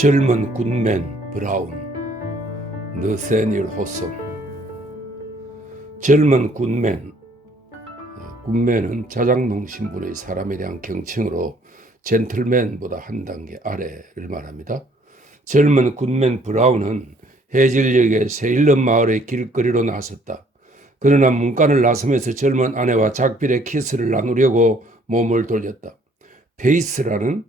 젊은 굿맨 브라운, 너세니얼 호손. 젊은 굿맨, 굿맨은 자작농 신분의 사람에 대한 경칭으로 젠틀맨보다 한 단계 아래를 말합니다. 젊은 굿맨 브라운은 해질녘에 세일런 마을의 길거리로 나섰다. 그러나 문간을 나서면서 젊은 아내와 작별의 키스를 나누려고 몸을 돌렸다. 페이스라는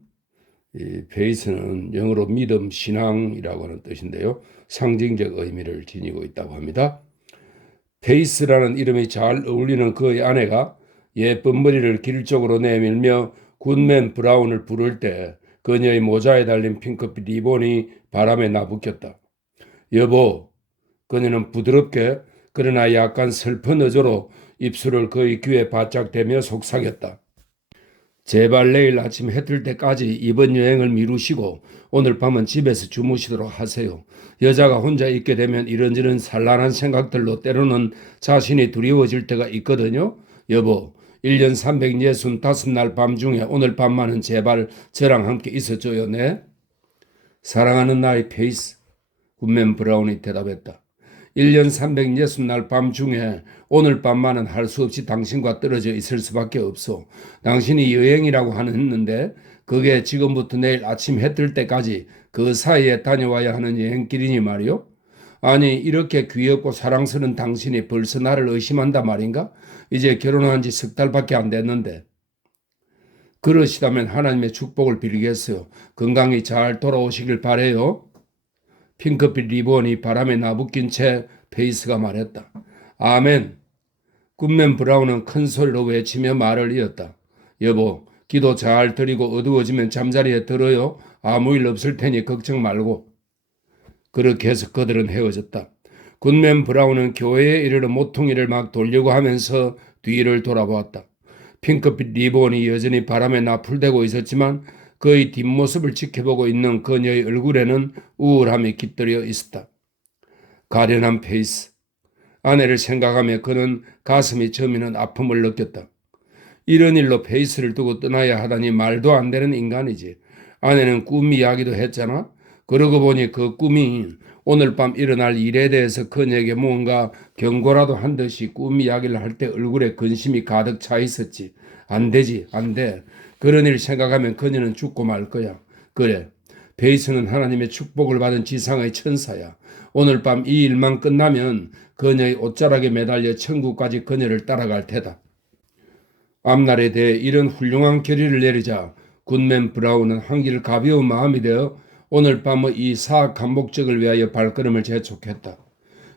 페이스는 영어로 믿음, 신앙이라고 하는 뜻인데요. 상징적 의미를 지니고 있다고 합니다. 페이스라는 이름이 잘 어울리는 그의 아내가 예쁜 머리를 길 쪽으로 내밀며 굿맨 브라운을 부를 때 그녀의 모자에 달린 핑크빛 리본이 바람에 나부꼈다. 여보, 그녀는 부드럽게 그러나 약간 슬픈 어조로 입술을 그의 귀에 바짝 대며 속삭였다. 제발 내일 아침 해 뜰 때까지 이번 여행을 미루시고 오늘 밤은 집에서 주무시도록 하세요. 여자가 혼자 있게 되면 이런저런 산란한 생각들로 때로는 자신이 두려워질 때가 있거든요. 여보, 1년 365날 밤 중에 오늘 밤만은 제발 저랑 함께 있어줘요. 네? 사랑하는 나의 페이스, 굿맨 브라운이 대답했다. 1년 360날 밤 중에 오늘 밤만은 할 수 없이 당신과 떨어져 있을 수밖에 없어. 당신이 여행이라고 했는데 그게 지금부터 내일 아침 해 뜰 때까지 그 사이에 다녀와야 하는 여행길이니 말이요? 아니, 이렇게 귀엽고 사랑스러운 당신이 벌써 나를 의심한단 말인가? 이제 결혼한 지 석 달밖에 안 됐는데. 그러시다면 하나님의 축복을 빌겠어요. 건강히 잘 돌아오시길 바래요. 핑크빛 리본이 바람에 나부낀 채 페이스가 말했다. 아멘. 굿맨 브라운은 큰 소리로 외치며 말을 이었다. 여보, 기도 잘 드리고 어두워지면 잠자리에 들어요. 아무 일 없을 테니 걱정 말고. 그렇게 해서 그들은 헤어졌다. 굿맨 브라운은 교회에 이르러 모퉁이를 막 돌려고 하면서 뒤를 돌아보았다. 핑크빛 리본이 여전히 바람에 나풀대고 있었지만 그의 뒷모습을 지켜보고 있는 그녀의 얼굴에는 우울함이 깃들여 있었다. 가련한 페이스. 아내를 생각하며 그는 가슴이 저미는 아픔을 느꼈다. 이런 일로 페이스를 두고 떠나야 하다니 말도 안 되는 인간이지. 아내는 꿈 이야기도 했잖아. 그러고 보니 그 꿈이 오늘 밤 일어날 일에 대해서 그녀에게 무언가 경고라도 한 듯이 꿈 이야기를 할 때 얼굴에 근심이 가득 차 있었지. 안 되지, 안 돼. 그런 일 생각하면 그녀는 죽고 말 거야. 그래, 페이스는 하나님의 축복을 받은 지상의 천사야. 오늘 밤 이 일만 끝나면 그녀의 옷자락에 매달려 천국까지 그녀를 따라갈 테다. 앞날에 대해 이런 훌륭한 결의를 내리자 굿맨 브라운은 한결 가벼운 마음이 되어 오늘 밤의 이 사악한 목적을 위하여 발걸음을 재촉했다.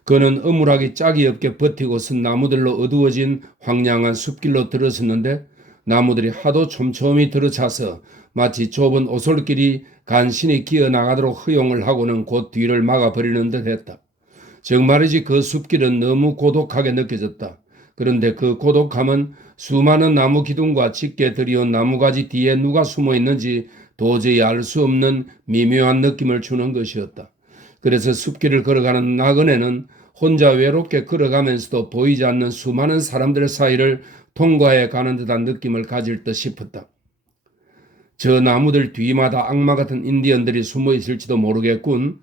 그는 어물하기 짝이 없게 버티고 선 나무들로 어두워진 황량한 숲길로 들어섰는데 나무들이 하도 촘촘히 들어차서 마치 좁은 오솔길이 간신히 기어나가도록 허용을 하고는 곧 뒤를 막아버리는 듯 했다. 정말이지 그 숲길은 너무 고독하게 느껴졌다. 그런데 그 고독함은 수많은 나무 기둥과 짙게 들이온 나무가지 뒤에 누가 숨어 있는지 도저히 알 수 없는 미묘한 느낌을 주는 것이었다. 그래서 숲길을 걸어가는 나그네는 혼자 외롭게 걸어가면서도 보이지 않는 수많은 사람들 사이를 통과해 가는 듯한 느낌을 가질 듯 싶었다. 저 나무들 뒤마다 악마 같은 인디언들이 숨어 있을지도 모르겠군.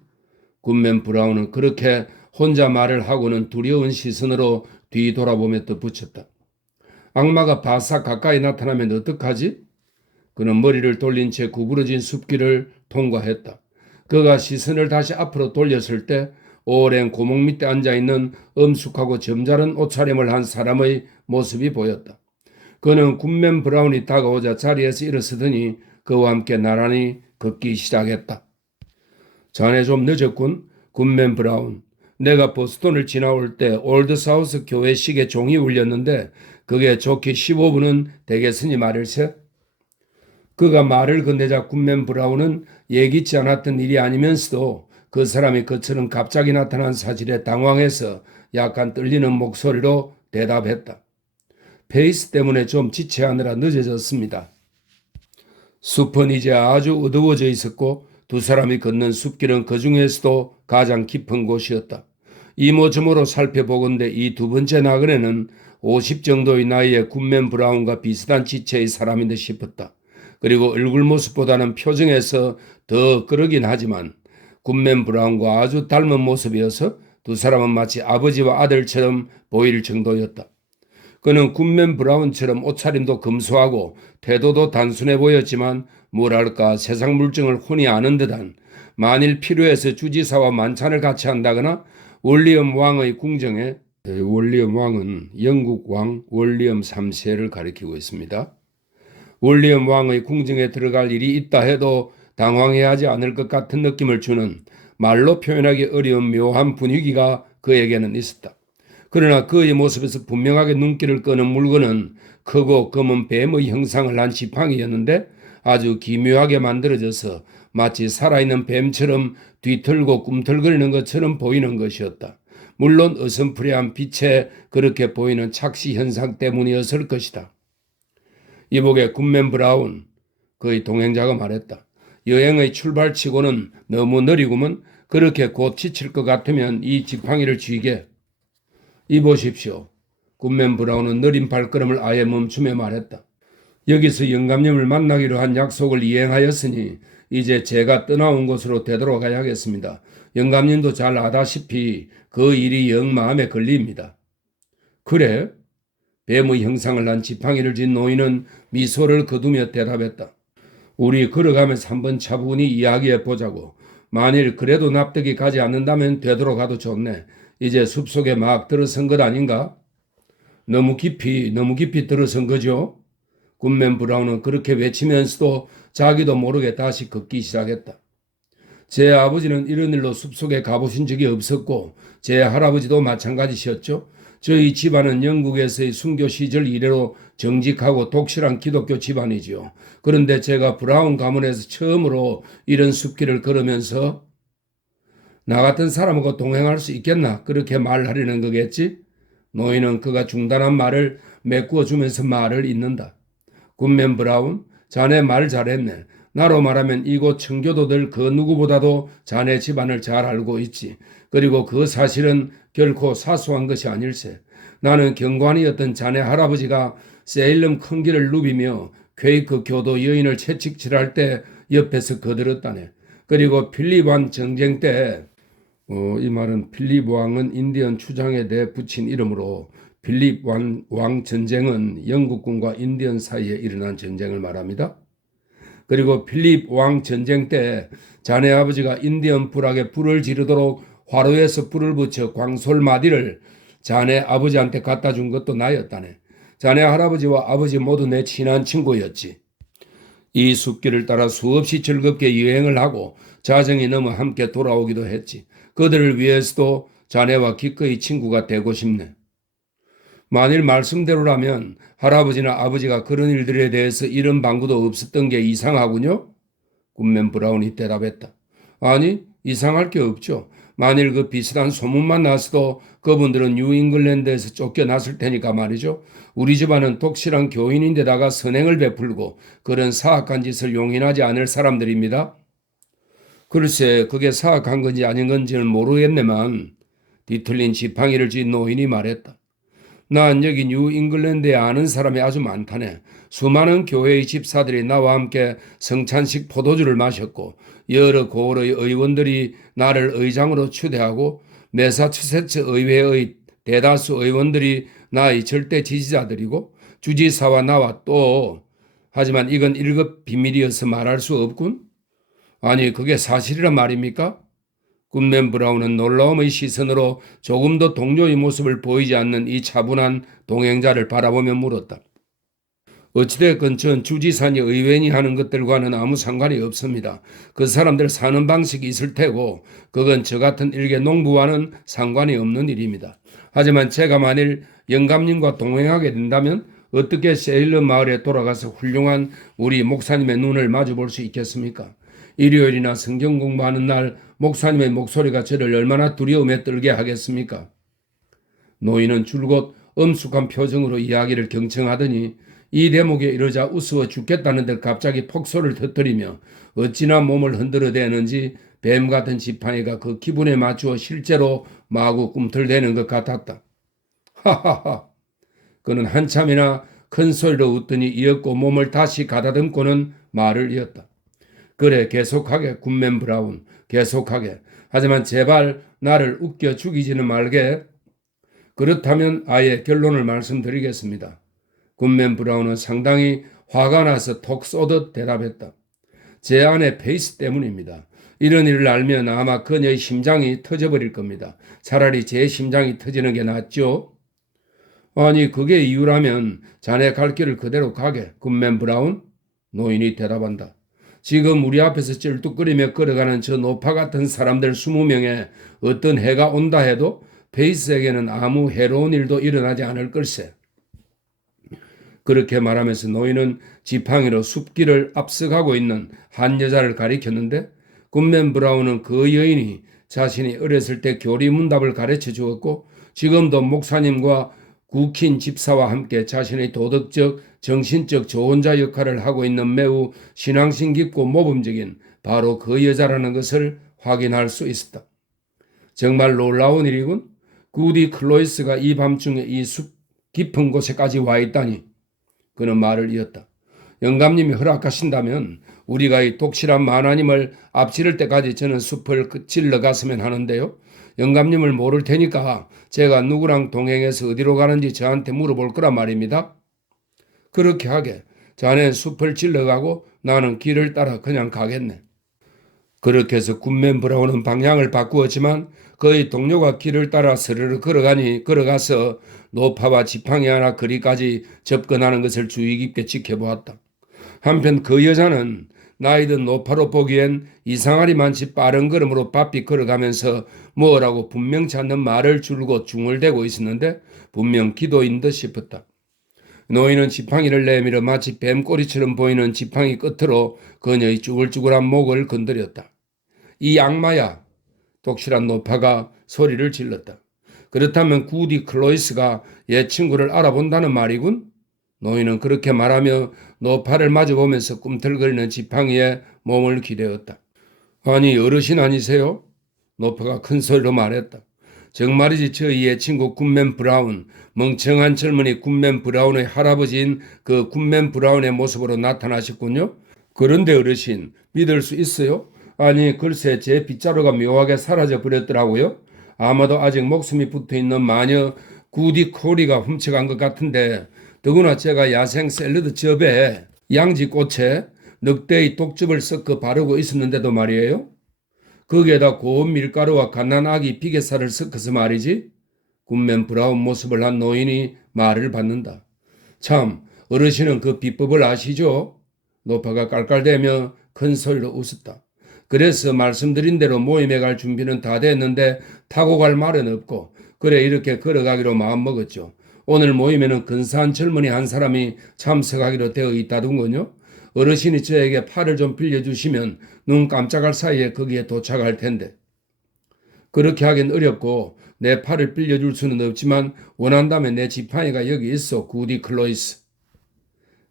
굿맨 브라운은 그렇게 혼자 말을 하고는 두려운 시선으로 뒤돌아보며 덧붙였다. 악마가 바싹 가까이 나타나면 어떡하지? 그는 머리를 돌린 채 구부러진 숲길을 통과했다. 그가 시선을 다시 앞으로 돌렸을 때 오랜 고목 밑에 앉아있는 엄숙하고 점잖은 옷차림을 한 사람의 모습이 보였다. 그는 굿맨 브라운이 다가오자 자리에서 일어서더니 그와 함께 나란히 걷기 시작했다. 자네 좀 늦었군, 굿맨 브라운. 내가 보스턴을 지나올 때 올드 사우스 교회 시계 종이 울렸는데 그게 좋게 15분은 되겠으니 말일세. 그가 말을 건네자 굿맨 브라운은 예기치 않았던 일이 아니면서도 그 사람이 그처럼 갑자기 나타난 사실에 당황해서 약간 떨리는 목소리로 대답했다. 페이스 때문에 좀 지체하느라 늦어졌습니다. 숲은 이제 아주 어두워져 있었고 두 사람이 걷는 숲길은 그 중에서도 가장 깊은 곳이었다. 이모저모로 살펴보건대 이 두 번째 나그네는 50 정도의 나이의 굿맨 브라운과 비슷한 지체의 사람인 듯 싶었다. 그리고 얼굴 모습보다는 표정에서 더 그러긴 하지만 굿맨 브라운과 아주 닮은 모습이어서 두 사람은 마치 아버지와 아들처럼 보일 정도였다. 그는 굿맨 브라운처럼 옷차림도 검소하고 태도도 단순해 보였지만 뭐랄까 세상 물정을 훤히 아는 듯한, 만일 필요해서 주지사와 만찬을 같이 한다거나 윌리엄 왕의 궁정에, 윌리엄 왕은 영국 왕 윌리엄 3세를 가리키고 있습니다. 윌리엄 왕의 궁정에 들어갈 일이 있다 해도 당황해하지 않을 것 같은 느낌을 주는 말로 표현하기 어려운 묘한 분위기가 그에게는 있었다. 그러나 그의 모습에서 분명하게 눈길을 끄는 물건은 크고 검은 뱀의 형상을 한 지팡이였는데 아주 기묘하게 만들어져서 마치 살아있는 뱀처럼 뒤틀고 꿈틀거리는 것처럼 보이는 것이었다. 물론 어슴푸레한 빛에 그렇게 보이는 착시 현상 때문이었을 것이다. 이복의 굿맨 브라운, 그의 동행자가 말했다. 여행의 출발치고는 너무 느리구먼. 그렇게 곧 지칠 것 같으면 이 지팡이를 쥐게. 이보십시오. 굿맨 브라운은 느린 발걸음을 아예 멈추며 말했다. 여기서 영감님을 만나기로 한 약속을 이행하였으니 이제 제가 떠나온 곳으로 되돌아가야겠습니다. 영감님도 잘 아다시피 그 일이 영 마음에 걸립니다. 그래? 뱀의 형상을 한 지팡이를 쥔 노인은 미소를 거두며 대답했다. 우리 걸어가면서 한번 차분히 이야기해 보자고. 만일 그래도 납득이 가지 않는다면 되돌아가도 좋네. 이제 숲속에 막 들어선 것 아닌가? 너무 깊이 들어선 거죠? 굿맨 브라운은 그렇게 외치면서도 자기도 모르게 다시 걷기 시작했다. 제 아버지는 이런 일로 숲속에 가보신 적이 없었고 제 할아버지도 마찬가지셨죠. 저희 집안은 영국에서의 순교 시절 이래로 정직하고 독실한 기독교 집안이지요. 그런데 제가 브라운 가문에서 처음으로 이런 숲길을 걸으면서 나 같은 사람하고 동행할 수 있겠나? 그렇게 말하려는 거겠지? 노인은 그가 중단한 말을 메꾸어 주면서 말을 잇는다. 굿맨 브라운, 자네 말 잘했네. 나로 말하면 이곳 청교도들 그 누구보다도 자네 집안을 잘 알고 있지. 그리고 그 사실은 결코 사소한 것이 아닐세. 나는 경관이었던 자네 할아버지가 세일럼 큰 길을 누비며 퀘이크 교도 여인을 채찍질할 때 옆에서 거들었다네. 그리고 필립 왕 전쟁 때 이 말은 필립 왕은 인디언 추장에 대해 붙인 이름으로 필립 왕 전쟁은 영국군과 인디언 사이에 일어난 전쟁을 말합니다. 그리고 필립 왕 전쟁 때 자네 아버지가 인디언 불악에 불을 지르도록 화로에서 불을 붙여 광솔마디를 자네 아버지한테 갖다 준 것도 나였다네. 자네 할아버지와 아버지 모두 내 친한 친구였지. 이 숲길을 따라 수없이 즐겁게 여행을 하고 자정이 넘어 함께 돌아오기도 했지. 그들을 위해서도 자네와 기꺼이 친구가 되고 싶네. 만일 말씀대로라면 할아버지나 아버지가 그런 일들에 대해서 이런 방구도 없었던 게 이상하군요? 굿맨 브라운이 대답했다. 아니, 이상할 게 없죠. 만일 그 비슷한 소문만 났어도 그분들은 뉴잉글랜드에서 쫓겨났을 테니까 말이죠. 우리 집안은 독실한 교인인데다가 선행을 베풀고 그런 사악한 짓을 용인하지 않을 사람들입니다. 글쎄 그게 사악한 건지 아닌 건지는 모르겠네만 뒤틀린 지팡이를 쥔 노인이 말했다. 난 여기 뉴잉글랜드에 아는 사람이 아주 많다네. 수많은 교회의 집사들이 나와 함께 성찬식 포도주를 마셨고 여러 고을의 의원들이 나를 의장으로 추대하고 매사추세츠 의회의 대다수 의원들이 나의 절대 지지자들이고 주지사와 나와 또 하지만 이건 1급 비밀이어서 말할 수 없군. 아니 그게 사실이란 말입니까? 굿맨 브라운은 놀라움의 시선으로 조금도 동료의 모습을 보이지 않는 이 차분한 동행자를 바라보며 물었다. 어찌됐건 전 주지사니 의회니 하는 것들과는 아무 상관이 없습니다. 그 사람들 사는 방식이 있을 테고 그건 저 같은 일개 농부와는 상관이 없는 일입니다. 하지만 제가 만일 영감님과 동행하게 된다면 어떻게 세일러 마을에 돌아가서 훌륭한 우리 목사님의 눈을 마주볼 수 있겠습니까? 일요일이나 성경 공부하는 날 목사님의 목소리가 저를 얼마나 두려움에 떨게 하겠습니까? 노인은 줄곧 엄숙한 표정으로 이야기를 경청하더니 이 대목에 이르자 우스워 죽겠다는 듯 갑자기 폭소를 터뜨리며 어찌나 몸을 흔들어대는지 뱀 같은 지팡이가 그 기분에 맞추어 실제로 마구 꿈틀대는 것 같았다. 하하하. 그는 한참이나 큰 소리로 웃더니 이었고 몸을 다시 가다듬고는 말을 이었다. 그래, 계속하게 굿맨 브라운, 계속하게. 하지만 제발 나를 웃겨 죽이지는 말게. 그렇다면 아예 결론을 말씀드리겠습니다. 굿맨 브라운은 상당히 화가 나서 톡 쏘듯 대답했다. 제 아내 페이스 때문입니다. 이런 일을 알면 아마 그녀의 심장이 터져버릴 겁니다. 차라리 제 심장이 터지는 게 낫죠. 아니, 그게 이유라면 자네 갈 길을 그대로 가게, 굿맨 브라운? 노인이 대답한다. 지금 우리 앞에서 쩔뚝거리며 걸어가는 저 노파 같은 사람들 20명에 어떤 해가 온다 해도 페이스에게는 아무 해로운 일도 일어나지 않을 걸세. 그렇게 말하면서 노인은 지팡이로 숲길을 앞서가고 있는 한 여자를 가리켰는데 굿맨 브라운은 그 여인이 자신이 어렸을 때 교리문답을 가르쳐 주었고 지금도 목사님과 국힌 집사와 함께 자신의 도덕적, 정신적 조언자 역할을 하고 있는 매우 신앙심 깊고 모범적인 바로 그 여자라는 것을 확인할 수 있었다. 정말 놀라운 일이군. 구디 클로이스가 이 밤중에 이 숲 깊은 곳에까지 와 있다니. 그는 말을 이었다. 영감님이 허락하신다면 우리가 이 독실한 만화님을 앞지를 때까지 저는 숲을 찔러 갔으면 하는데요. 영감님을 모를 테니까 제가 누구랑 동행해서 어디로 가는지 저한테 물어볼 거란 말입니다. 그렇게 하게. 자네는 숲을 찔러가고 나는 길을 따라 그냥 가겠네. 그렇게 해서 굿맨 브라운은 방향을 바꾸었지만 그의 동료가 길을 따라 스르르 걸어가서 노파와 지팡이 하나 거리까지 접근하는 것을 주의 깊게 지켜보았다. 한편 그 여자는 나이든 노파로 보기엔 이상하리 많지 빠른 걸음으로 바삐 걸어가면서 뭐라고 분명치 않는 말을 줄곧 중얼대고 있었는데 분명 기도인 듯 싶었다. 노인은 지팡이를 내밀어 마치 뱀꼬리처럼 보이는 지팡이 끝으로 그녀의 쭈글쭈글한 목을 건드렸다. 이 악마야! 독실한 노파가 소리를 질렀다. 그렇다면 구디 클로이스가 옛 친구를 알아본다는 말이군? 노인은 그렇게 말하며 노파를 마주보면서 꿈틀거리는 지팡이에 몸을 기대었다. 아니, 어르신 아니세요? 노파가 큰 소리로 말했다. 정말이지 저희 옛 친구 굿맨 브라운, 멍청한 젊은이 굿맨 브라운의 할아버지인 그 굿맨 브라운의 모습으로 나타나셨군요. 그런데 어르신, 믿을 수 있어요? 아니, 글쎄 제 빗자루가 묘하게 사라져 버렸더라고요. 아마도 아직 목숨이 붙어있는 마녀 구디 코리가 훔쳐간 것 같은데 더구나 제가 야생 샐러드 접에 양지꽃에 늑대의 독즙을 섞어 바르고 있었는데도 말이에요. 거기에다 고운 밀가루와 갓난 아기 비계살을 섞어서 말이지. 굿맨 브라운 모습을 한 노인이 말을 받는다. 참, 어르신은 그 비법을 아시죠? 노파가 깔깔대며 큰 소리로 웃었다. 그래서 말씀드린 대로 모임에 갈 준비는 다 됐는데 타고 갈 말은 없고 그래 이렇게 걸어가기로 마음먹었죠. 오늘 모임에는 근사한 젊은이 한 사람이 참석하기로 되어 있다던군요. 어르신이 저에게 팔을 좀 빌려주시면 눈 깜짝할 사이에 거기에 도착할 텐데. 그렇게 하긴 어렵고 내 팔을 빌려줄 수는 없지만 원한다면 내 지팡이가 여기 있어, 구디 클로이스.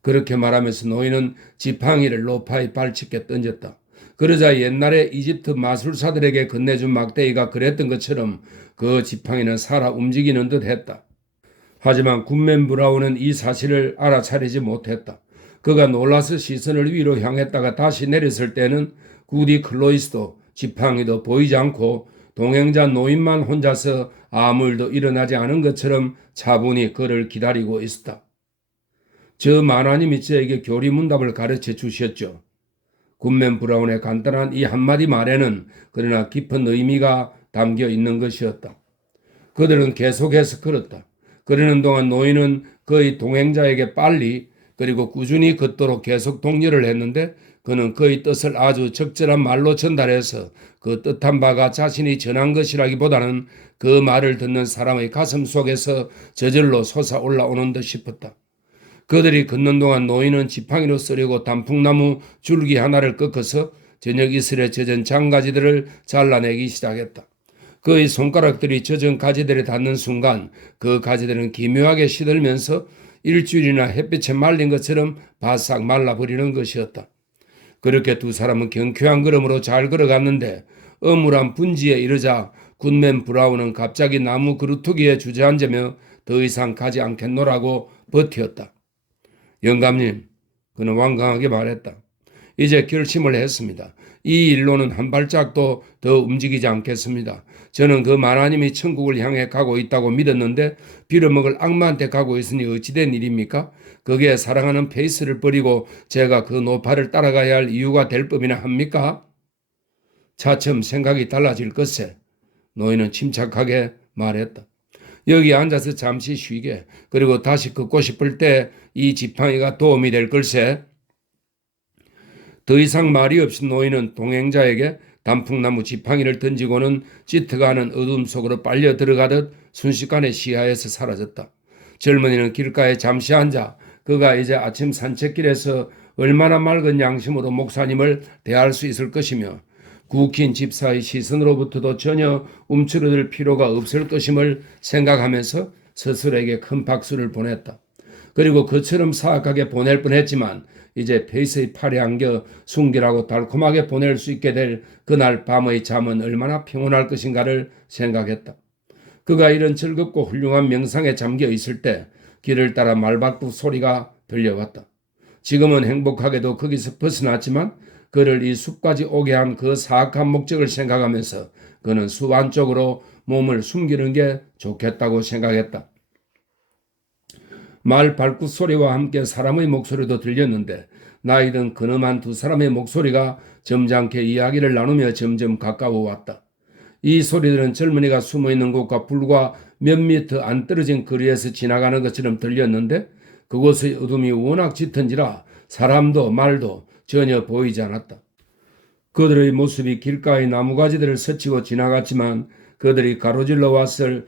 그렇게 말하면서 노인은 지팡이를 노파의 발치께 던졌다. 그러자 옛날에 이집트 마술사들에게 건네준 막대기가 그랬던 것처럼 그 지팡이는 살아 움직이는 듯 했다. 하지만 굿맨 브라운은 이 사실을 알아차리지 못했다. 그가 놀라서 시선을 위로 향했다가 다시 내렸을 때는 구디 클로이스도 지팡이도 보이지 않고 동행자 노인만 혼자서 아무 일도 일어나지 않은 것처럼 차분히 그를 기다리고 있었다. 저 만화님이 저에게 교리문답을 가르쳐 주셨죠. 굿맨 브라운의 간단한 이 한마디 말에는 그러나 깊은 의미가 담겨 있는 것이었다. 그들은 계속해서 걸었다. 그러는 동안 노인은 그의 동행자에게 빨리 그리고 꾸준히 걷도록 계속 독려를 했는데 그는 그의 뜻을 아주 적절한 말로 전달해서 그 뜻한 바가 자신이 전한 것이라기보다는 그 말을 듣는 사람의 가슴 속에서 저절로 솟아올라오는 듯 싶었다. 그들이 걷는 동안 노인은 지팡이로 쓰려고 단풍나무 줄기 하나를 꺾어서 저녁 이슬에 젖은 장가지들을 잘라내기 시작했다. 그의 손가락들이 젖은 가지들에 닿는 순간 그 가지들은 기묘하게 시들면서 일주일이나 햇빛에 말린 것처럼 바싹 말라버리는 것이었다. 그렇게 두 사람은 경쾌한 걸음으로 잘 걸어갔는데 어물한 분지에 이르자 굿맨 브라운은 갑자기 나무 그루터기에 주저앉으며 더 이상 가지 않겠노라고 버티었다. 영감님, 그는 완강하게 말했다. 이제 결심을 했습니다. 이 일로는 한 발짝도 더 움직이지 않겠습니다. 저는 그 하나님이 천국을 향해 가고 있다고 믿었는데 빌어먹을 악마한테 가고 있으니 어찌된 일입니까? 그게 사랑하는 페이스를 버리고 제가 그 노파를 따라가야 할 이유가 될 법이나 합니까? 차츰 생각이 달라질 것에 노인은 침착하게 말했다. 여기 앉아서 잠시 쉬게, 그리고 다시 걷고 싶을 때 이 지팡이가 도움이 될 걸세. 더 이상 말이 없이 노인은 동행자에게 단풍나무 지팡이를 던지고는 짙어가는 어둠 속으로 빨려 들어가듯 순식간에 시야에서 사라졌다. 젊은이는 길가에 잠시 앉아 그가 이제 아침 산책길에서 얼마나 맑은 양심으로 목사님을 대할 수 있을 것이며 굵힌 집사의 시선으로부터도 전혀 움츠러들 필요가 없을 것임을 생각하면서 스스로에게 큰 박수를 보냈다. 그리고 그처럼 사악하게 보낼 뻔했지만 이제 페이스의 팔에 안겨 순결하고 달콤하게 보낼 수 있게 될 그날 밤의 잠은 얼마나 평온할 것인가를 생각했다. 그가 이런 즐겁고 훌륭한 명상에 잠겨 있을 때 길을 따라 말박두 소리가 들려왔다. 지금은 행복하게도 거기서 벗어났지만 그를 이 숲까지 오게 한 그 사악한 목적을 생각하면서 그는 숲 안쪽으로 몸을 숨기는 게 좋겠다고 생각했다. 말 발굽 소리와 함께 사람의 목소리도 들렸는데 나이든 근엄한 두 사람의 목소리가 점잖게 이야기를 나누며 점점 가까워 왔다. 이 소리들은 젊은이가 숨어있는 곳과 불과 몇 미터 안 떨어진 거리에서 지나가는 것처럼 들렸는데 그곳의 어둠이 워낙 짙은지라 사람도 말도 전혀 보이지 않았다. 그들의 모습이 길가의 나무가지들을 스치고 지나갔지만 그들이 가로질러 왔을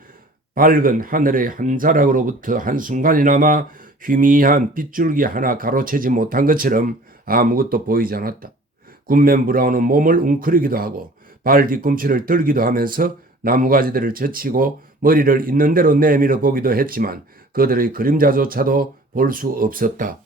밝은 하늘의 한 자락으로부터 한순간이나마 희미한 빗줄기 하나 가로채지 못한 것처럼 아무것도 보이지 않았다. 굿맨 브라운은 몸을 웅크리기도 하고 발 뒤꿈치를 들기도 하면서 나무가지들을 젖히고 머리를 있는 대로 내밀어 보기도 했지만 그들의 그림자조차도 볼 수 없었다.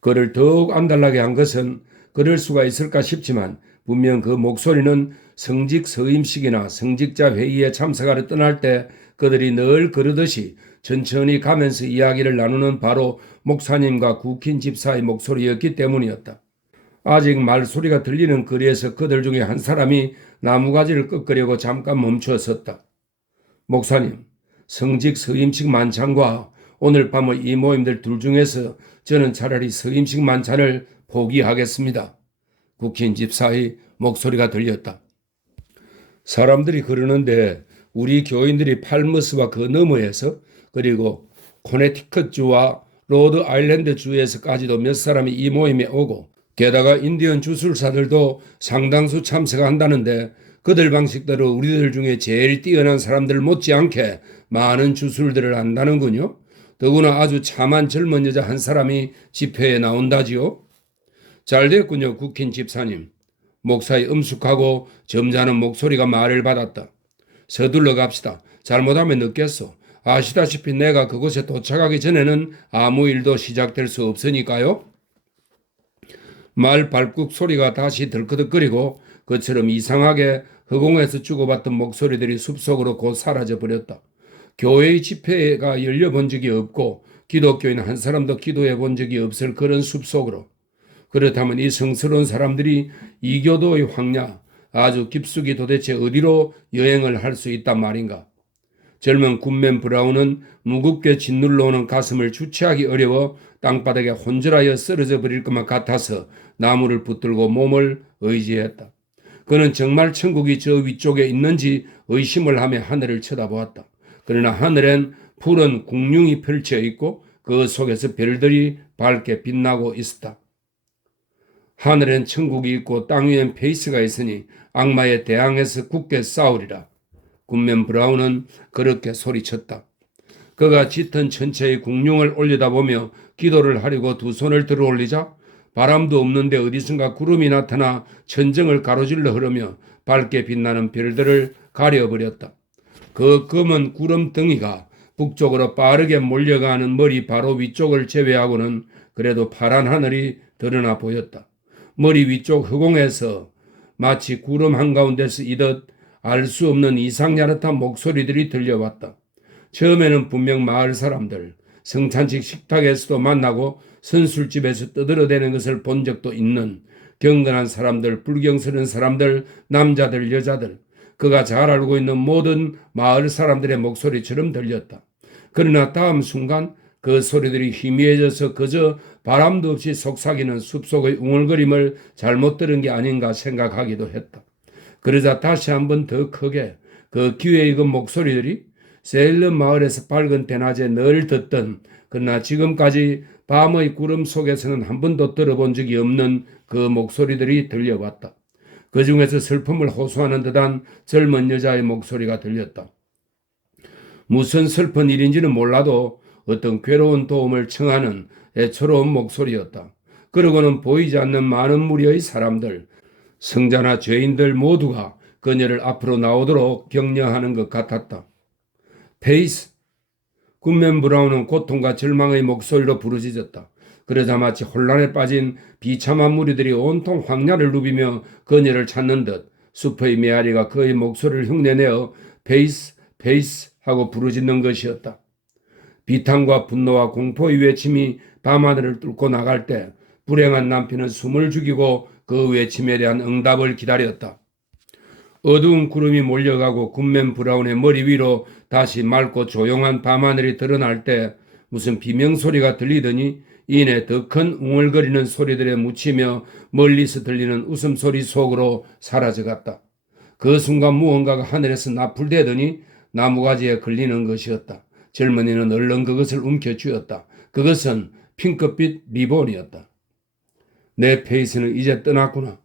그를 더욱 안달나게 한 것은 그럴 수가 있을까 싶지만 분명 그 목소리는 성직 서임식이나 성직자 회의에 참석하러 떠날 때 그들이 늘 그러듯이 천천히 가면서 이야기를 나누는 바로 목사님과 국힌 집사의 목소리였기 때문이었다. 아직 말소리가 들리는 거리에서 그들 중에 한 사람이 나무가지를 꺾으려고 잠깐 멈추어 섰다. 목사님, 성직 서임식 만찬과 오늘 밤의 이 모임들 둘 중에서 저는 차라리 서임식 만찬을 포기하겠습니다. 국힌 집사의 목소리가 들렸다. 사람들이 그러는데 우리 교인들이 팔머스와 그 너머에서 그리고 코네티컷주와 로드 아일랜드 주에서까지도 몇 사람이 이 모임에 오고 게다가 인디언 주술사들도 상당수 참석한다는데 그들 방식대로 우리들 중에 제일 뛰어난 사람들 못지않게 많은 주술들을 안다는군요. 더구나 아주 참한 젊은 여자 한 사람이 집회에 나온다지요. 잘 됐군요, 국힌 집사님. 목사의 엄숙하고 점잖은 목소리가 말을 받았다. 서둘러 갑시다. 잘못하면 늦겠소. 아시다시피 내가 그곳에 도착하기 전에는 아무 일도 시작될 수 없으니까요. 말 발굽 소리가 다시 덜커덕거리고 그처럼 이상하게 허공에서 주고받던 목소리들이 숲속으로 곧 사라져버렸다. 교회의 집회가 열려본 적이 없고 기독교인 한 사람도 기도해 본 적이 없을 그런 숲속으로. 그렇다면 이 성스러운 사람들이 이교도의 황야, 아주 깊숙이 도대체 어디로 여행을 할 수 있단 말인가. 젊은 굿맨 브라운은 무겁게 짓눌러 오는 가슴을 주체하기 어려워 땅바닥에 혼절하여 쓰러져 버릴 것만 같아서 나무를 붙들고 몸을 의지했다. 그는 정말 천국이 저 위쪽에 있는지 의심을 하며 하늘을 쳐다보았다. 그러나 하늘엔 푸른 궁융이 펼쳐 있고 그 속에서 별들이 밝게 빛나고 있었다. 하늘엔 천국이 있고 땅 위엔 페이스가 있으니 악마에 대항해서 굳게 싸우리라. 굿맨 브라운은 그렇게 소리쳤다. 그가 짙은 천체의 궁룡을 올려다보며 기도를 하려고 두 손을 들어 올리자 바람도 없는데 어디선가 구름이 나타나 천정을 가로질러 흐르며 밝게 빛나는 별들을 가려버렸다. 그 검은 구름 덩이가 북쪽으로 빠르게 몰려가는 머리 바로 위쪽을 제외하고는 그래도 파란 하늘이 드러나 보였다. 머리 위쪽 허공에서 마치 구름 한가운데서 이듯 알 수 없는 이상야릇한 목소리들이 들려왔다. 처음에는 분명 마을 사람들, 성찬식 식탁에서도 만나고 선술집에서 떠들어대는 것을 본 적도 있는 경건한 사람들, 불경스러운 사람들, 남자들, 여자들, 그가 잘 알고 있는 모든 마을 사람들의 목소리처럼 들렸다. 그러나 다음 순간 그 소리들이 희미해져서 그저 바람도 없이 속삭이는 숲속의 웅얼거림을 잘못 들은 게 아닌가 생각하기도 했다. 그러자 다시 한번 더 크게 그 귀에 익은 목소리들이 세일런 마을에서 밝은 대낮에 늘 듣던, 그러나 지금까지 밤의 구름 속에서는 한 번도 들어본 적이 없는 그 목소리들이 들려왔다. 그 중에서 슬픔을 호소하는 듯한 젊은 여자의 목소리가 들렸다. 무슨 슬픈 일인지는 몰라도 어떤 괴로운 도움을 청하는 애처로운 목소리였다. 그러고는 보이지 않는 많은 무리의 사람들, 성자나 죄인들 모두가 그녀를 앞으로 나오도록 격려하는 것 같았다. 페이스! 굿맨 브라운은 고통과 절망의 목소리로 부르짖었다. 그러자 마치 혼란에 빠진 비참한 무리들이 온통 황야를 누비며 그녀를 찾는 듯 숲의 메아리가 그의 목소리를 흉내내어 페이스, 페이스 하고 부르짖는 것이었다. 비탄과 분노와 공포의 외침이 밤하늘을 뚫고 나갈 때 불행한 남편은 숨을 죽이고 그 외침에 대한 응답을 기다렸다. 어두운 구름이 몰려가고 굿맨 브라운의 머리 위로 다시 맑고 조용한 밤하늘이 드러날 때 무슨 비명소리가 들리더니 이내 더 큰 웅얼거리는 소리들에 묻히며 멀리서 들리는 웃음소리 속으로 사라져갔다. 그 순간 무언가가 하늘에서 나풀대더니 나무가지에 걸리는 것이었다. 젊은이는 얼른 그것을 움켜쥐었다. 그것은 핑크빛 리본이었다. 내 페이스는 이제 떠났구나.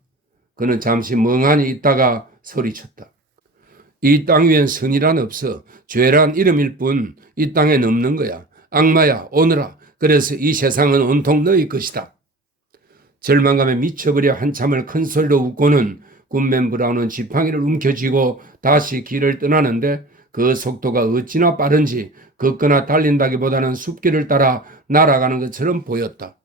그는 잠시 멍하니 있다가 소리쳤다. 이 땅 위엔 선이란 없어. 죄란 이름일 뿐 이 땅엔 없는 거야. 악마야, 오너라. 그래서 이 세상은 온통 너희 것이다. 절망감에 미쳐버려 한참을 큰 소리로 웃고는 굿맨 브라운은 지팡이를 움켜쥐고 다시 길을 떠나는데 그 속도가 어찌나 빠른지 걷거나 달린다기보다는 숲길을 따라 날아가는 것처럼 보였다.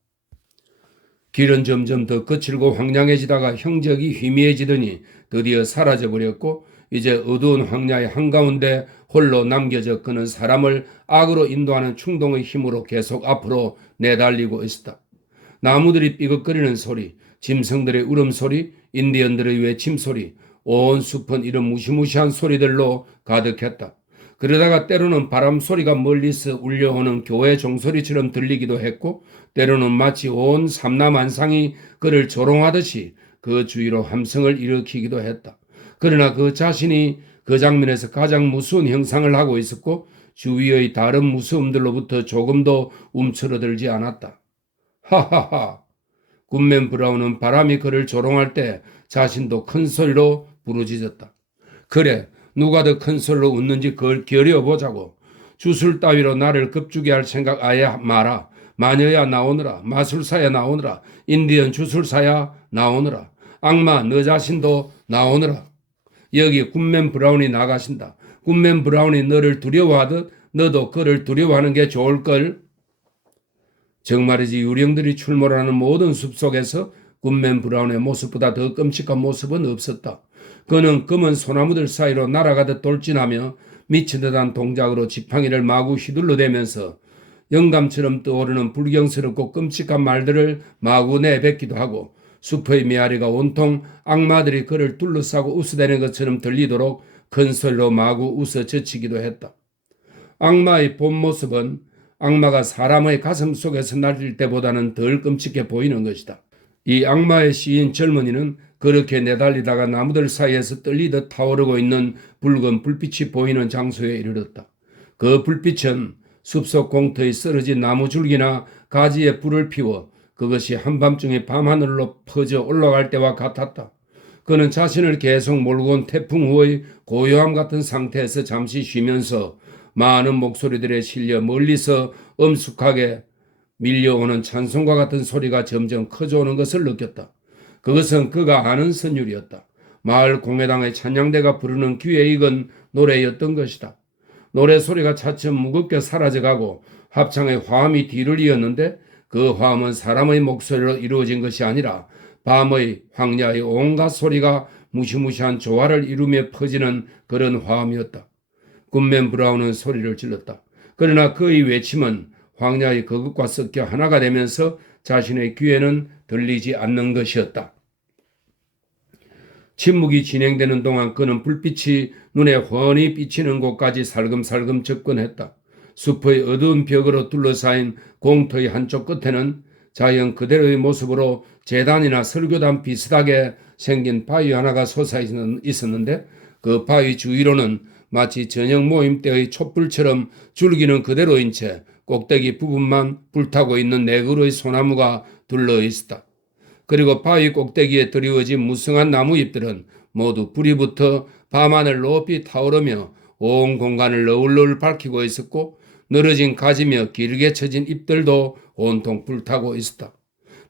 길은 점점 더 거칠고 황량해지다가 형적이 희미해지더니 드디어 사라져버렸고 이제 어두운 황야의 한가운데 홀로 남겨져 그는 사람을 악으로 인도하는 충동의 힘으로 계속 앞으로 내달리고 있었다. 나무들이 삐걱거리는 소리, 짐승들의 울음소리, 인디언들의 외침소리, 온 숲은 이런 무시무시한 소리들로 가득했다. 그러다가 때로는 바람 소리가 멀리서 울려오는 교회 종소리처럼 들리기도 했고 때로는 마치 온 삼라만상이 그를 조롱하듯이 그 주위로 함성을 일으키기도 했다. 그러나 그 자신이 그 장면에서 가장 무서운 형상을 하고 있었고 주위의 다른 무서움들로부터 조금도 움츠러들지 않았다. 하하하! 굿맨 브라운은 바람이 그를 조롱할 때 자신도 큰 소리로 부르짖었다. 그래, 누가 더 큰 소리로 웃는지 그걸 겨려보자고. 주술 따위로 나를 겁주게 할 생각 아예 마라. 마녀야 나오너라. 마술사야 나오너라. 인디언 주술사야 나오너라. 악마 너 자신도 나오너라. 여기 굿맨 브라운이 나가신다. 굿맨 브라운이 너를 두려워하듯 너도 그를 두려워하는 게 좋을걸. 정말이지 유령들이 출몰하는 모든 숲속에서 굿맨 브라운의 모습보다 더 끔찍한 모습은 없었다. 그는 검은 소나무들 사이로 날아가듯 돌진하며 미친 듯한 동작으로 지팡이를 마구 휘둘러대면서 영감처럼 떠오르는 불경스럽고 끔찍한 말들을 마구 내뱉기도 하고 숲의 메아리가 온통 악마들이 그를 둘러싸고 웃어대는 것처럼 들리도록 큰 소리로 마구 웃어 젖히기도 했다. 악마의 본 모습은 악마가 사람의 가슴 속에서 날릴 때보다는 덜 끔찍해 보이는 것이다. 이 악마의 시인 젊은이는 그렇게 내달리다가 나무들 사이에서 떨리듯 타오르고 있는 붉은 불빛이 보이는 장소에 이르렀다. 그 불빛은 숲속 공터에 쓰러진 나무줄기나 가지에 불을 피워 그것이 한밤중에 밤하늘로 퍼져 올라갈 때와 같았다. 그는 자신을 계속 몰고 온 태풍 후의 고요함 같은 상태에서 잠시 쉬면서 많은 목소리들에 실려 멀리서 엄숙하게 밀려오는 찬송과 같은 소리가 점점 커져오는 것을 느꼈다. 그것은 그가 아는 선율이었다. 마을 공회당의 찬양대가 부르는 귀에 익은 노래였던 것이다. 노래소리가 차츰 무겁게 사라져가고 합창의 화음이 뒤를 이었는데 그 화음은 사람의 목소리로 이루어진 것이 아니라 밤의 황야의 온갖 소리가 무시무시한 조화를 이루며 퍼지는 그런 화음이었다. 굿맨 브라운은 소리를 질렀다. 그러나 그의 외침은 황야의 그것과 섞여 하나가 되면서 자신의 귀에는 들리지 않는 것이었다. 침묵이 진행되는 동안 그는 불빛이 눈에 훤히 비치는 곳까지 살금살금 접근했다. 숲의 어두운 벽으로 둘러싸인 공터의 한쪽 끝에는 자연 그대로의 모습으로 제단이나 설교단 비슷하게 생긴 바위 하나가 솟아 있었는데 그 바위 주위로는 마치 저녁 모임 때의 촛불처럼 줄기는 그대로인 채 꼭대기 부분만 불타고 있는 네 그루의 소나무가 둘러 있었다. 그리고 바위 꼭대기에 드리워진 무성한 나무잎들은 모두 불이 붙어 밤하늘 높이 타오르며 온 공간을 너울너울 밝히고 있었고 늘어진 가지며 길게 처진 잎들도 온통 불타고 있었다.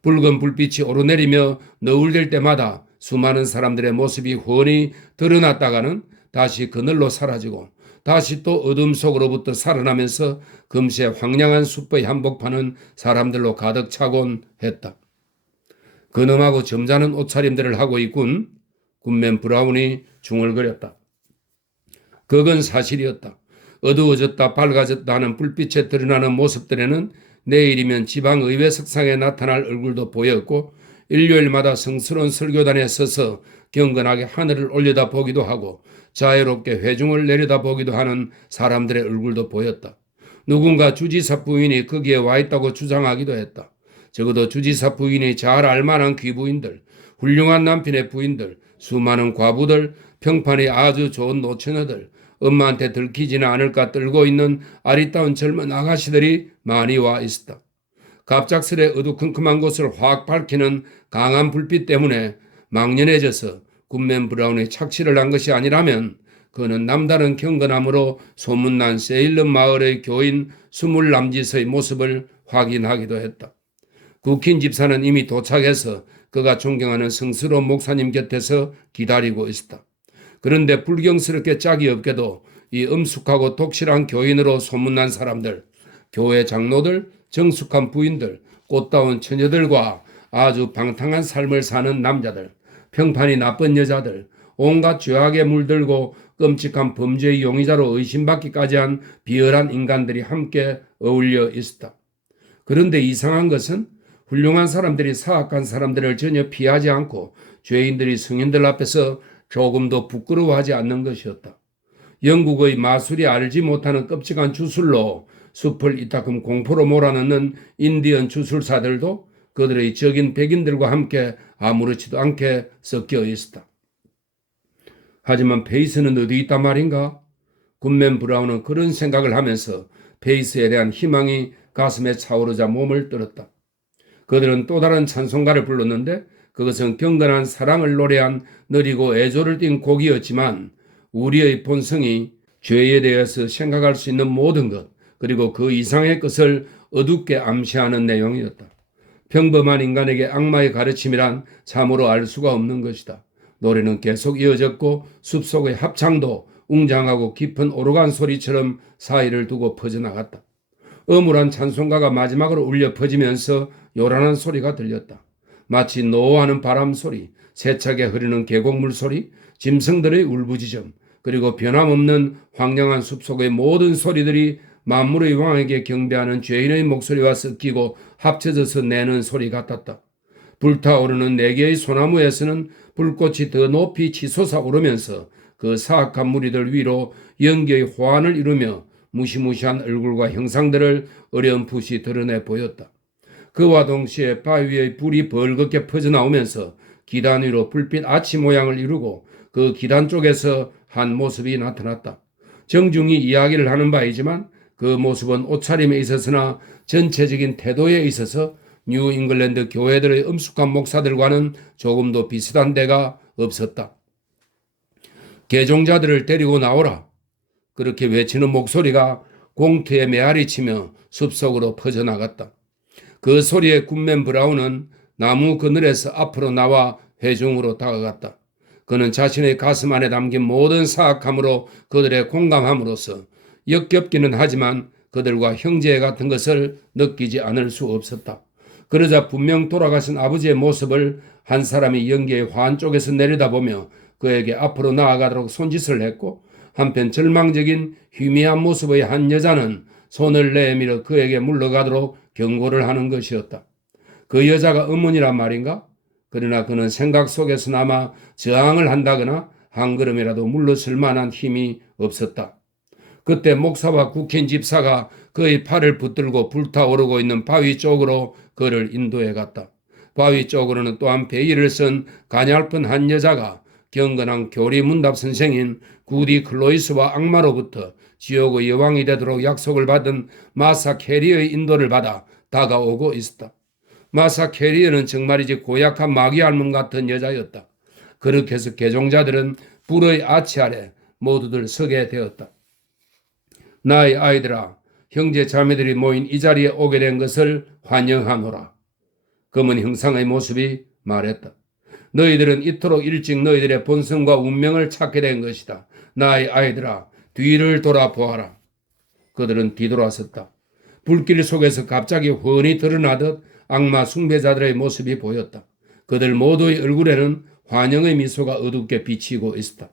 붉은 불빛이 오르내리며 너울될 때마다 수많은 사람들의 모습이 훤히 드러났다가는 다시 그늘로 사라지고 다시 또 어둠 속으로부터 살아나면서 금세 황량한 숲의 한복판은 사람들로 가득 차곤 했다. 근엄하고 점잖은 옷차림들을 하고 있군 굿맨 브라운이 중얼거렸다. 그건 사실이었다. 어두워졌다 밝아졌다 하는 불빛에 드러나는 모습들에는 내일이면 지방의회 석상에 나타날 얼굴도 보였고 일요일마다 성스러운 설교단에 서서 경건하게 하늘을 올려다보기도 하고 자유롭게 회중을 내려다보기도 하는 사람들의 얼굴도 보였다. 누군가 주지사 부인이 거기에 와 있다고 주장하기도 했다. 적어도 주지사 부인이 잘 알만한 귀부인들, 훌륭한 남편의 부인들, 수많은 과부들, 평판이 아주 좋은 노처녀들, 엄마한테 들키지는 않을까 떨고 있는 아리따운 젊은 아가씨들이 많이 와 있었다. 갑작스레 어두컴컴한 곳을 확 밝히는 강한 불빛 때문에 망연해져서 굿맨 브라운이 착취를 한 것이 아니라면 그는 남다른 경건함으로 소문난 세일런 마을의 교인 20남짓의 모습을 확인하기도 했다. 구킨 집사는 이미 도착해서 그가 존경하는 성스러운 목사님 곁에서 기다리고 있었다. 그런데 불경스럽게 짝이 없게도 이 엄숙하고 독실한 교인으로 소문난 사람들, 교회 장로들, 정숙한 부인들, 꽃다운 처녀들과 아주 방탕한 삶을 사는 남자들, 평판이 나쁜 여자들, 온갖 죄악에 물들고 끔찍한 범죄의 용의자로 의심받기까지 한 비열한 인간들이 함께 어울려 있었다. 그런데 이상한 것은 훌륭한 사람들이 사악한 사람들을 전혀 피하지 않고 죄인들이 성인들 앞에서 조금도 부끄러워하지 않는 것이었다. 영국의 마술이 알지 못하는 끔찍한 주술로 숲을 이따금 공포로 몰아넣는 인디언 주술사들도 그들의 적인 백인들과 함께 아무렇지도 않게 섞여 있었다. 하지만 페이스는 어디 있단 말인가? 굿맨 브라운은 그런 생각을 하면서 페이스에 대한 희망이 가슴에 차오르자 몸을 떨었다. 그들은 또 다른 찬송가를 불렀는데 그것은 경건한 사랑을 노래한 느리고 애조를 띤 곡이었지만 우리의 본성이 죄에 대해서 생각할 수 있는 모든 것 그리고 그 이상의 것을 어둡게 암시하는 내용이었다. 평범한 인간에게 악마의 가르침이란 참으로 알 수가 없는 것이다. 노래는 계속 이어졌고 숲속의 합창도 웅장하고 깊은 오르간 소리처럼 사이를 두고 퍼져나갔다. 어물한 찬송가가 마지막으로 울려 퍼지면서 요란한 소리가 들렸다. 마치 노호하는 바람 소리, 세차게 흐르는 계곡물 소리, 짐승들의 울부짖음, 그리고 변함없는 황량한 숲속의 모든 소리들이 만물의 왕에게 경배하는 죄인의 목소리와 섞이고 합쳐져서 내는 소리 같았다. 불타오르는 네 개의 소나무에서는 불꽃이 더 높이 치솟아 오르면서 그 사악한 무리들 위로 연기의 호환을 이루며 무시무시한 얼굴과 형상들을 어렴풋이 드러내 보였다. 그와 동시에 바위의 불이 벌겋게 퍼져나오면서 기단 위로 불빛 아치 모양을 이루고 그 기단 쪽에서 한 모습이 나타났다. 정중히 이야기를 하는 바이지만 그 모습은 옷차림에 있어서나 전체적인 태도에 있어서 뉴 잉글랜드 교회들의 엄숙한 목사들과는 조금도 비슷한 데가 없었다. 개종자들을 데리고 나오라. 그렇게 외치는 목소리가 공터에 메아리치며 숲속으로 퍼져나갔다. 그 소리에 굿맨 브라운은 나무 그늘에서 앞으로 나와 회중으로 다가갔다. 그는 자신의 가슴 안에 담긴 모든 사악함으로 그들의 공감함으로써 역겹기는 하지만 그들과 형제 같은 것을 느끼지 않을 수 없었다. 그러자 분명 돌아가신 아버지의 모습을 한 사람이 연기의 화환 쪽에서 내려다보며 그에게 앞으로 나아가도록 손짓을 했고 한편 절망적인 희미한 모습의 한 여자는 손을 내밀어 그에게 물러가도록 경고를 하는 것이었다. 그 여자가 어머니란 말인가? 그러나 그는 생각 속에서나마 저항을 한다거나 한 걸음이라도 물러설 만한 힘이 없었다. 그때 목사와 국힌 집사가 그의 팔을 붙들고 불타오르고 있는 바위 쪽으로 그를 인도해 갔다. 바위 쪽으로는 또한 베일을 쓴 가냘픈 한 여자가 경건한 교리 문답 선생인 구디 클로이스와 악마로부터 지옥의 여왕이 되도록 약속을 받은 마사 캐리어의 인도를 받아 다가오고 있었다. 마사 캐리어는 정말이지 고약한 마귀 할멈 같은 여자였다. 그렇게 해서 개종자들은 불의 아치 아래 모두들 서게 되었다. 나의 아이들아, 형제 자매들이 모인 이 자리에 오게 된 것을 환영하노라. 검은 형상의 모습이 말했다. 너희들은 이토록 일찍 너희들의 본성과 운명을 찾게 된 것이다. 나의 아이들아, 뒤를 돌아보아라. 그들은 뒤돌아섰다. 불길 속에서 갑자기 훤히 드러나듯 악마 숭배자들의 모습이 보였다. 그들 모두의 얼굴에는 환영의 미소가 어둡게 비치고 있었다.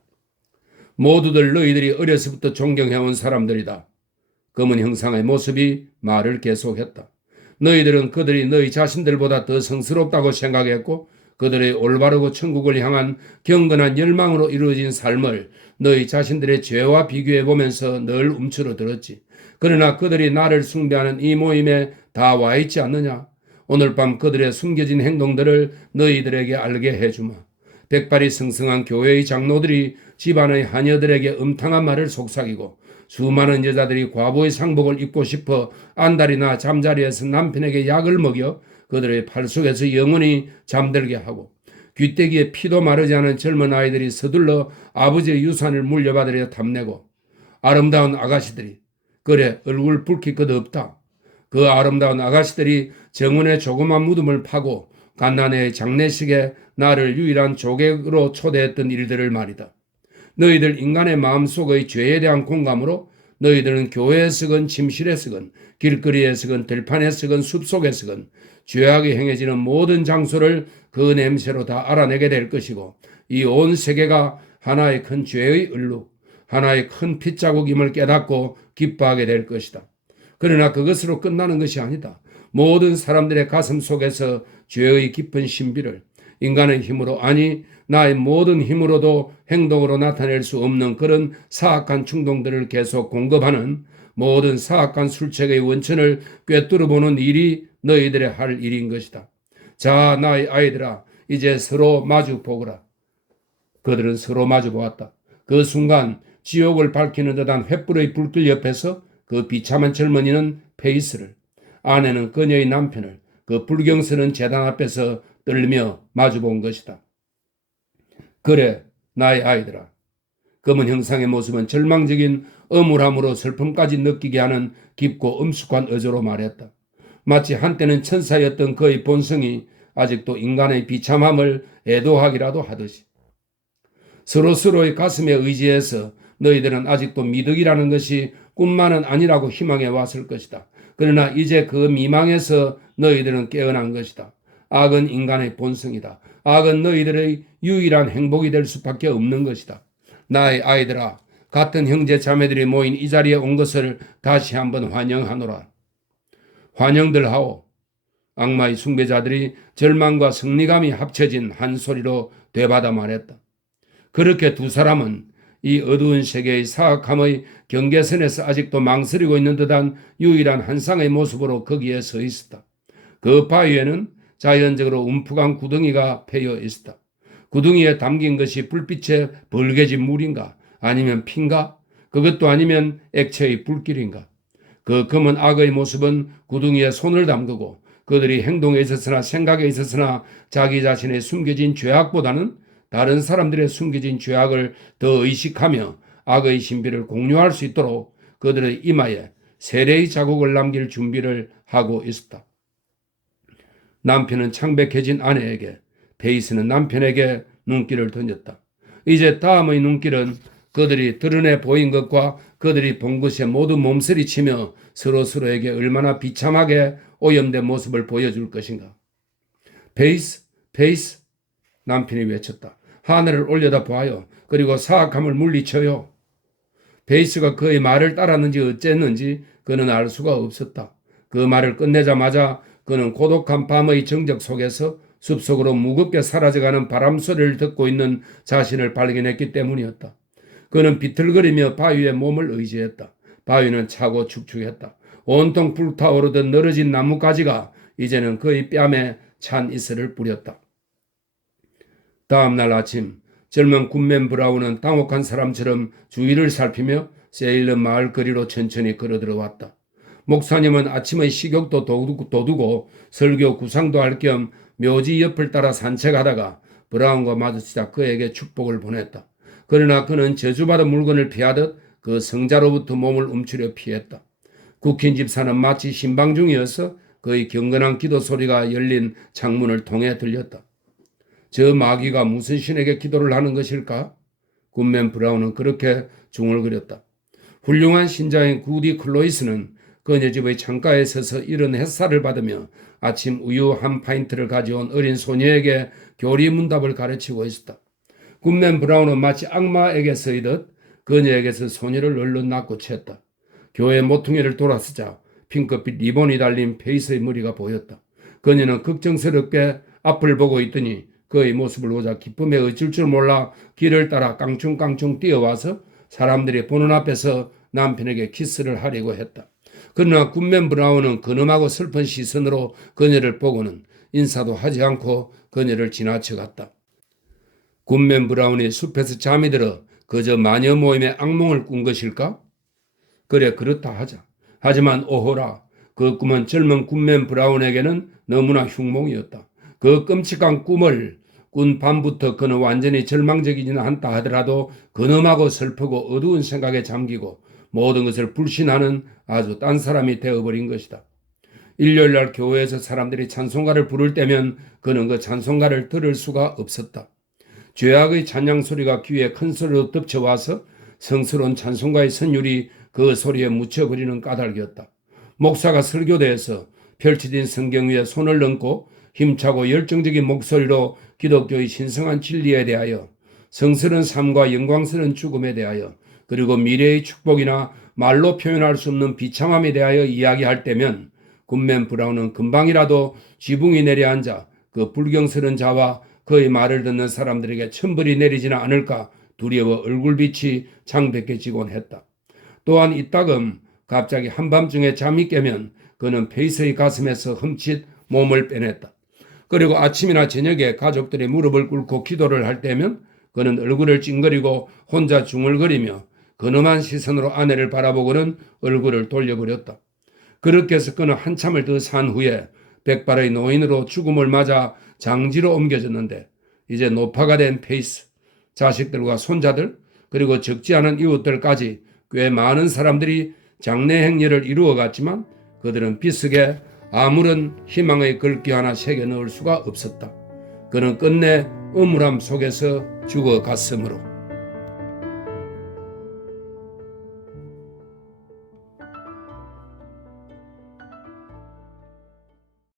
모두들 너희들이 어려서부터 존경해온 사람들이다. 검은 형상의 모습이 말을 계속했다. 너희들은 그들이 너희 자신들보다 더 성스럽다고 생각했고 그들의 올바르고 천국을 향한 경건한 열망으로 이루어진 삶을 너희 자신들의 죄와 비교해보면서 늘 움츠러들었지. 그러나 그들이 나를 숭배하는 이 모임에 다 와 있지 않느냐? 오늘 밤 그들의 숨겨진 행동들을 너희들에게 알게 해주마. 백발이 승승한 교회의 장로들이 집안의 하녀들에게 음탕한 말을 속삭이고 수많은 여자들이 과부의 상복을 입고 싶어 안달이나 잠자리에서 남편에게 약을 먹여 그들의 팔 속에서 영원히 잠들게 하고 귀때기에 피도 마르지 않은 젊은 아이들이 서둘러 아버지의 유산을 물려받으려 탐내고 아름다운 아가씨들이 그래 얼굴 붉힐 것 없다. 그 아름다운 아가씨들이 정원의 조그만 무덤을 파고 갓난의 장례식에 나를 유일한 조객으로 초대했던 일들을 말이다. 너희들 인간의 마음속의 죄에 대한 공감으로 너희들은 교회에 서건 침실에 서건 길거리에 서건 들판에 서건 숲속에 서건 죄악이 행해지는 모든 장소를 그 냄새로 다 알아내게 될 것이고 이 온 세계가 하나의 큰 죄의 얼룩, 하나의 큰 핏자국임을 깨닫고 기뻐하게 될 것이다. 그러나 그것으로 끝나는 것이 아니다. 모든 사람들의 가슴 속에서 죄의 깊은 신비를 인간의 힘으로 아니 나의 모든 힘으로도 행동으로 나타낼 수 없는 그런 사악한 충동들을 계속 공급하는 모든 사악한 술책의 원천을 꿰뚫어보는 일이 너희들의 할 일인 것이다. 자, 나의 아이들아, 이제 서로 마주 보거라. 그들은 서로 마주 보았다. 그 순간 지옥을 밝히는 듯한 횃불의 불길 옆에서 그 비참한 젊은이는 페이스를, 아내는 그녀의 남편을 그 불경스러운 제단 앞에서 떨며 마주본 것이다. 그래, 나의 아이들아. 검은 형상의 모습은 절망적인 엄울함으로 슬픔까지 느끼게 하는 깊고 엄숙한 어조로 말했다. 마치 한때는 천사였던 그의 본성이 아직도 인간의 비참함을 애도하기라도 하듯이. 서로서로의 가슴에 의지해서 너희들은 아직도 미덕이라는 것이 꿈만은 아니라고 희망해 왔을 것이다. 그러나 이제 그 미망에서 너희들은 깨어난 것이다. 악은 인간의 본성이다. 악은 너희들의 유일한 행복이 될 수밖에 없는 것이다. 나의 아이들아, 같은 형제 자매들이 모인 이 자리에 온 것을 다시 한번 환영하노라. 환영들 하오. 악마의 숭배자들이 절망과 승리감이 합쳐진 한 소리로 되받아 말했다. 그렇게 두 사람은 이 어두운 세계의 사악함의 경계선에서 아직도 망설이고 있는 듯한 유일한 한 쌍의 모습으로 거기에 서 있었다. 그 바위에는 자연적으로 움푹한 구덩이가 패여 있었다. 구덩이에 담긴 것이 불빛에 벌게진 물인가? 아니면 피인가? 그것도 아니면 액체의 불길인가? 그 검은 악의 모습은 구덩이에 손을 담그고 그들이 행동에 있어서나 생각에 있어서나 자기 자신의 숨겨진 죄악보다는 다른 사람들의 숨겨진 죄악을 더 의식하며 악의 신비를 공유할 수 있도록 그들의 이마에 세례의 자국을 남길 준비를 하고 있었다. 남편은 창백해진 아내에게, 페이스는 남편에게 눈길을 던졌다. 이제 다음의 눈길은 그들이 드러내 보인 것과 그들이 본 것에 모두 몸서리치며 서로서로에게 얼마나 비참하게 오염된 모습을 보여줄 것인가. 페이스, 페이스, 남편이 외쳤다. 하늘을 올려다 보아요. 그리고 사악함을 물리쳐요. 페이스가 그의 말을 따랐는지 어쨌는지 그는 알 수가 없었다. 그 말을 끝내자마자 그는 고독한 밤의 정적 속에서 숲속으로 무겁게 사라져가는 바람 소리를 듣고 있는 자신을 발견했기 때문이었다. 그는 비틀거리며 바위에 몸을 의지했다. 바위는 차고 축축했다. 온통 불타오르던 늘어진 나뭇가지가 이제는 그의 뺨에 찬 이슬을 뿌렸다. 다음 날 아침 젊은 굿맨 브라운은 당혹한 사람처럼 주위를 살피며 세일러 마을 거리로 천천히 걸어들어왔다. 목사님은 아침의 식욕도 도두고 설교 구상도 할 겸 묘지 옆을 따라 산책하다가 브라운과 마주치자 그에게 축복을 보냈다. 그러나 그는 저주받은 물건을 피하듯 그 성자로부터 몸을 움츠려 피했다. 국힌 집사는 마치 신방 중이어서 그의 경건한 기도 소리가 열린 창문을 통해 들렸다. 저 마귀가 무슨 신에게 기도를 하는 것일까? 굿맨 브라운은 그렇게 중얼거렸다. 훌륭한 신자인 구디 클로이스는 그녀 집의 창가에 서서 이른 햇살을 받으며 아침 우유 한 파인트를 가져온 어린 소녀에게 교리 문답을 가르치고 있었다. 굿맨 브라운은 마치 악마에게 서이듯 그녀에게서 소녀를 얼른 낳고 챘다. 교회 모퉁이를 돌아서자 핑크빛 리본이 달린 페이스의 머리가 보였다. 그녀는 걱정스럽게 앞을 보고 있더니 그의 모습을 보자 기쁨에 어쩔 줄 몰라 길을 따라 깡충깡충 뛰어와서 사람들이 보는 앞에서 남편에게 키스를 하려고 했다. 그러나 굿맨 브라운은 근엄하고 슬픈 시선으로 그녀를 보고는 인사도 하지 않고 그녀를 지나쳐갔다. 굿맨 브라운이 숲에서 잠이 들어 그저 마녀 모임의 악몽을 꾼 것일까? 그래, 그렇다 하자. 하지만 오호라, 그 꿈은 젊은 굿맨 브라운에게는 너무나 흉몽이었다. 그 끔찍한 꿈을 꾼 밤부터 그는 완전히 절망적이지는 않다 하더라도 근엄하고 슬프고 어두운 생각에 잠기고 모든 것을 불신하는 아주 딴 사람이 되어버린 것이다. 일요일날 교회에서 사람들이 찬송가를 부를 때면 그는 그 찬송가를 들을 수가 없었다. 죄악의 찬양 소리가 귀에 큰 소리로 덮쳐와서 성스러운 찬송가의 선율이 그 소리에 묻혀버리는 까닭이었다. 목사가 설교대에서 펼쳐진 성경 위에 손을 얹고 힘차고 열정적인 목소리로 기독교의 신성한 진리에 대하여, 성스러운 삶과 영광스러운 죽음에 대하여, 그리고 미래의 축복이나 말로 표현할 수 없는 비참함에 대하여 이야기할 때면 굿맨 브라운은 금방이라도 지붕이 내려앉아 그 불경스러운 자와 그의 말을 듣는 사람들에게 천벌이 내리지는 않을까 두려워 얼굴빛이 창백해지곤 했다. 또한 이따금 갑자기 한밤중에 잠이 깨면 그는 페이스의 가슴에서 흠칫 몸을 빼냈다. 그리고 아침이나 저녁에 가족들이 무릎을 꿇고 기도를 할 때면 그는 얼굴을 찡그리고 혼자 중얼거리며 근엄한 시선으로 아내를 바라보고는 얼굴을 돌려버렸다. 그렇게 해서 그는 한참을 더 산 후에 백발의 노인으로 죽음을 맞아 장지로 옮겨졌는데 이제 노파가 된 페이스, 자식들과 손자들, 그리고 적지 않은 이웃들까지 꽤 많은 사람들이 장례 행렬을 이루어갔지만 그들은 비스게 아무런 희망의 글귀 하나 새겨 넣을 수가 없었다. 그는 끝내 음울함 속에서 죽어갔으므로.